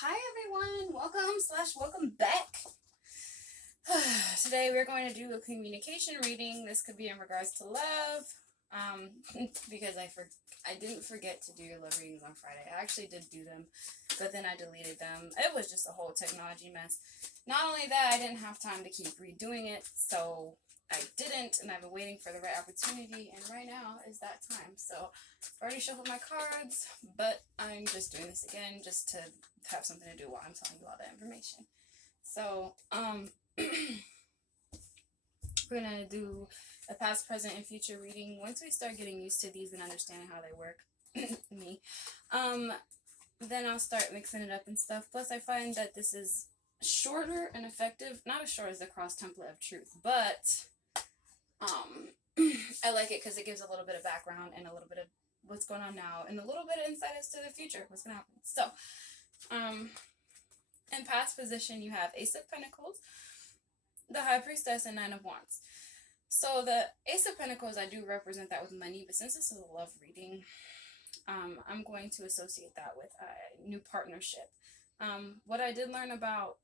Hi everyone, welcome back. Today we're going to do a communication reading. This could be in regards to love, because I didn't forget to do your love readings on Friday. I actually did do them, but then I deleted them. It was just a whole technology mess. Not only that, I didn't have time to keep redoing it, so I didn't, and I've been waiting for the right opportunity, and right now is that time. So I've already shuffled my cards, but I'm just doing this again just to have something to do while I'm telling you all that information. So, we're gonna do a past, present, and future reading. Once we start getting used to these and understanding how they work, me, then I'll start mixing it up and stuff. Plus, I find that this is shorter and effective. Not as short as the cross template of truth, but I like it because it gives a little bit of background and a little bit of what's going on now and a little bit of insight as to the future, what's gonna happen. So, in past position, you have Ace of Pentacles, the High Priestess, and Nine of Wands. So the Ace of Pentacles, I do represent that with money, but since this is a love reading, I'm going to associate that with a new partnership. What I did learn about,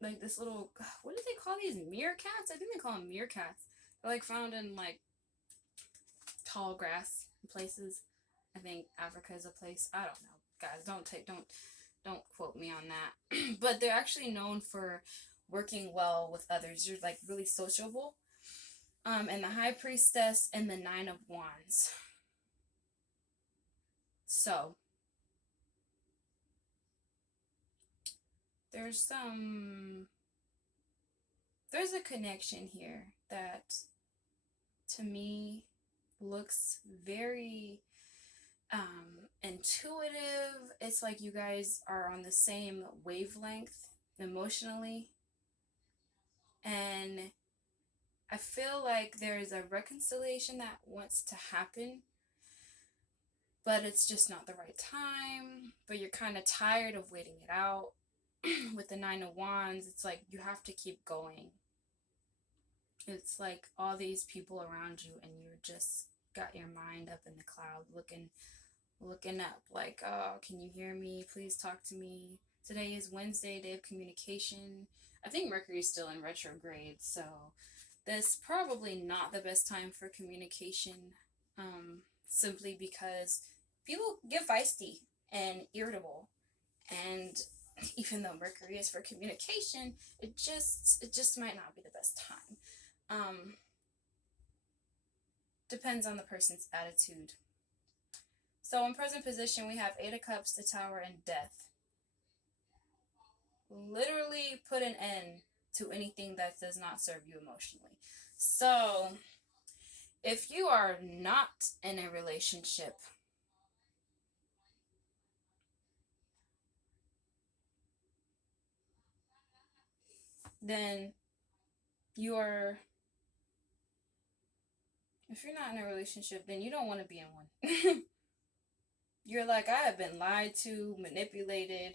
like, this little, what do they call these, meerkats? I think they call them meerkats. They're like found in like tall grass places. I think Africa is a place. I don't know, guys. Don't quote me on that. But they're actually known for working well with others. They're like really sociable. And the High Priestess and the Nine of Wands. So there's a connection here that to me looks very intuitive. It's like you guys are on the same wavelength emotionally, and I feel like there's a reconciliation that wants to happen, but it's just not the right time. But you're kind of tired of waiting it out. With the Nine of Wands, it's like you have to keep going. It's like all these people around you, and you're just got your mind up in the cloud, looking up, like, oh, can you hear me? Please talk to me. Today is Wednesday, day of communication. I think Mercury's still in retrograde, so that's probably not the best time for communication, simply because people get feisty and irritable, and even though Mercury is for communication, it just might not be the best time. Depends on the person's attitude. So in present position, we have Eight of Cups, the Tower, and Death. Literally put an end to anything that does not serve you emotionally. So if you are not in a relationship, then if you're not in a relationship, then you don't want to be in one. You're like, I have been lied to, manipulated,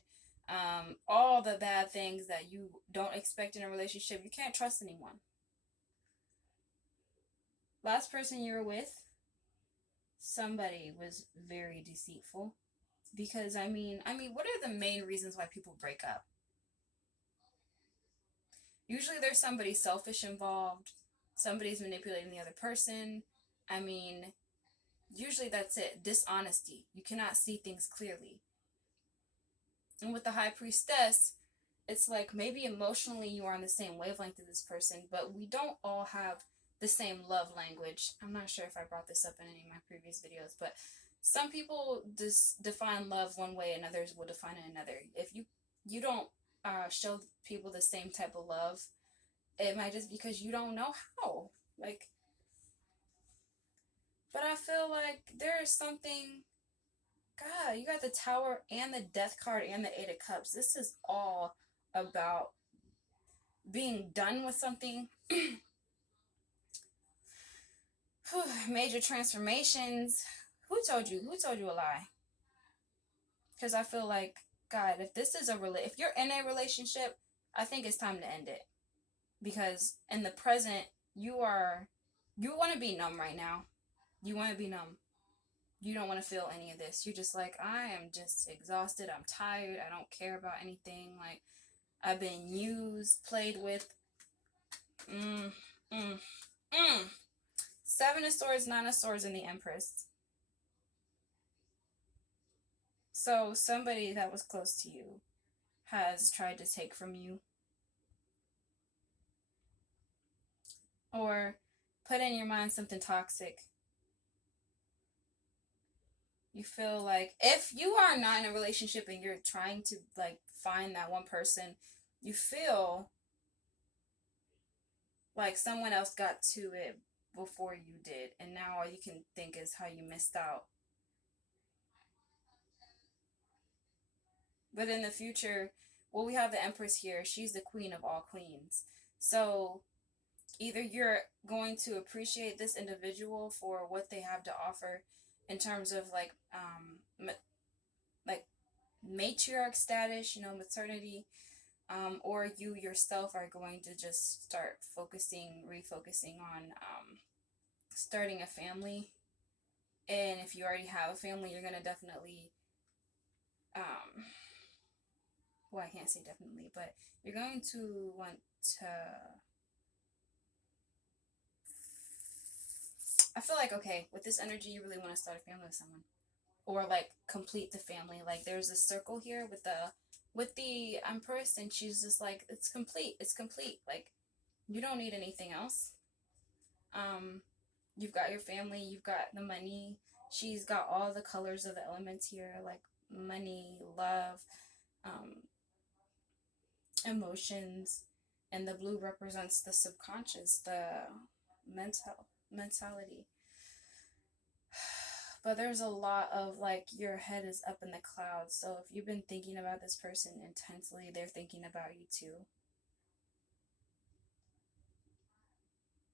all the bad things that you don't expect in a relationship. You can't trust anyone. Last person you were with, somebody was very deceitful. Because I mean, what are the main reasons why people break up? Usually there's somebody selfish involved, somebody's manipulating the other person. I mean, usually that's it. Dishonesty. You cannot see things clearly. And with the High Priestess, it's like maybe emotionally you are on the same wavelength as this person, but we don't all have the same love language. I'm not sure if I brought this up in any of my previous videos, but some people just define love one way and others will define it another. If you don't show people the same type of love, it might just because you don't know how. Like, but I feel like there is something. God, you got the Tower and the Death card and the Eight of Cups. This is all about being done with something. Major transformations. Who told you a lie? Because I feel like, God, if this is if you're in a relationship, I think it's time to end it. Because in the present, you want to be numb right now. You want to be numb. You don't want to feel any of this. You're just like, I am just exhausted. I'm tired. I don't care about anything. Like, I've been used, played with. Mm, mm, mm. Seven of Swords, Nine of Swords, and the Empress. So somebody that was close to you has tried to take from you or put in your mind something toxic. You feel like if you are not in a relationship and you're trying to like find that one person, you feel like someone else got to it before you did, and now all you can think is how you missed out. But in the future, well, we have the Empress here. She's the queen of all queens. So either you're going to appreciate this individual for what they have to offer in terms of like matriarch status, maternity, or you yourself are going to just start refocusing on starting a family. And if you already have a family, you're gonna definitely, um, well, I can't say definitely, but you're going to want to. I feel like, okay, with this energy, you really want to start a family with someone, or like complete the family. Like there's a circle here with the Empress, and she's just like, it's complete, it's complete. Like you don't need anything else. Um, you've got your family, you've got the money. She's got all the colors of the elements here, like money, love, um, emotions, and the blue represents the subconscious, the mentality. But there's a lot of like your head is up in the clouds. So if you've been thinking about this person intensely, they're thinking about you too.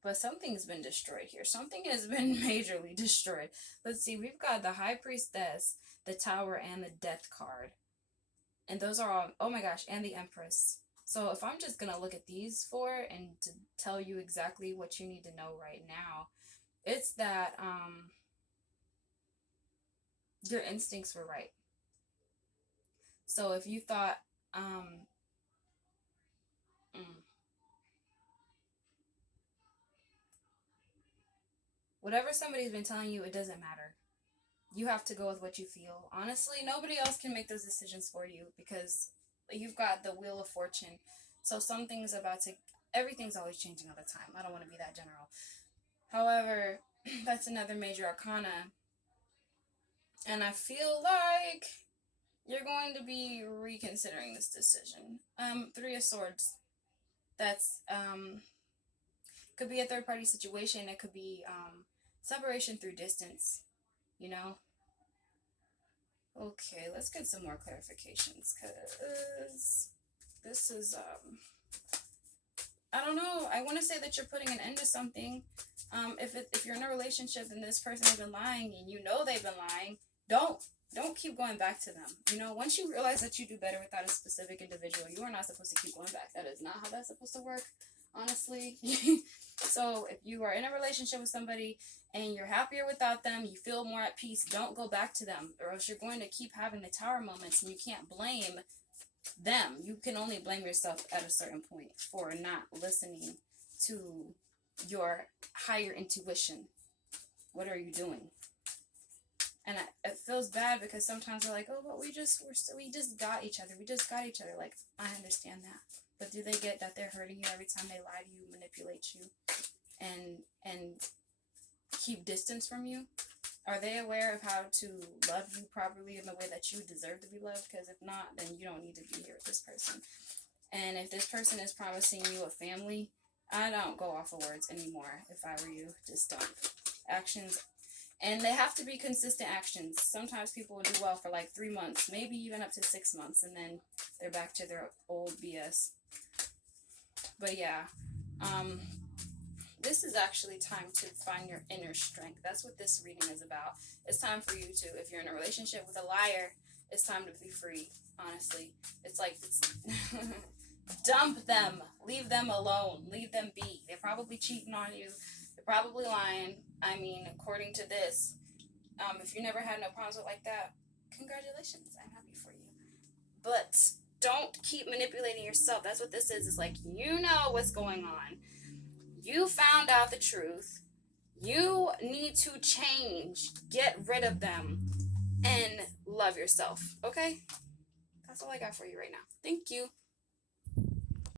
But something's been destroyed here. Something has been majorly destroyed. Let's see, we've got the High Priestess, the Tower, and the Death card. And those are all, oh my gosh, and the Empress. So if I'm just going to look at these four and to tell you exactly what you need to know right now, it's that your instincts were right. So if you thought, um, mm, whatever somebody's been telling you, it doesn't matter. You have to go with what you feel. Honestly, nobody else can make those decisions for you because you've got the Wheel of Fortune. So something's about to, everything's always changing all the time. I don't want to be that general. However, that's another major arcana. And I feel like you're going to be reconsidering this decision. Three of Swords. That's could be a third party situation. It could be separation through distance. You know. Okay, let's get some more clarifications because this is I don't know. I want to say that you're putting an end to something. If you're in a relationship and this person has been lying and you know they've been lying, don't keep going back to them. Once you realize that you do better without a specific individual, you are not supposed to keep going back. That is not how that's supposed to work, honestly. So if you are in a relationship with somebody and you're happier without them, you feel more at peace, don't go back to them, or else you're going to keep having the tower moments and you can't blame them. You can only blame yourself at a certain point for not listening to your higher intuition. What are you doing? And it feels bad because sometimes we're like, oh, but we just got each other. We just got each other. Like, I understand that, but do they get that they're hurting you every time they lie to you, manipulate you, and keep distance from you? Are they aware of how to love you properly in the way that you deserve to be loved? Because if not, then you don't need to be here with this person. And if this person is promising you a family, I don't go off of words anymore. If I were you, just don't. Actions. And they have to be consistent actions. Sometimes people will do well for like 3 months, maybe even up to 6 months, and then they're back to their old BS. But yeah, this is actually time to find your inner strength. That's what this reading is about. It's time for you to, if you're in a relationship with a liar, it's time to be free, honestly. It's like, dump them. Leave them alone. Leave them be. They're probably cheating on you. They're probably lying. I mean, according to this, If you never had no problems with like that, congratulations. I'm happy for you. But don't keep manipulating yourself. That's what this is. It's like, you know what's going on. You found out the truth. You need to change. Get rid of them and love yourself. Okay? That's all I got for you right now. Thank you.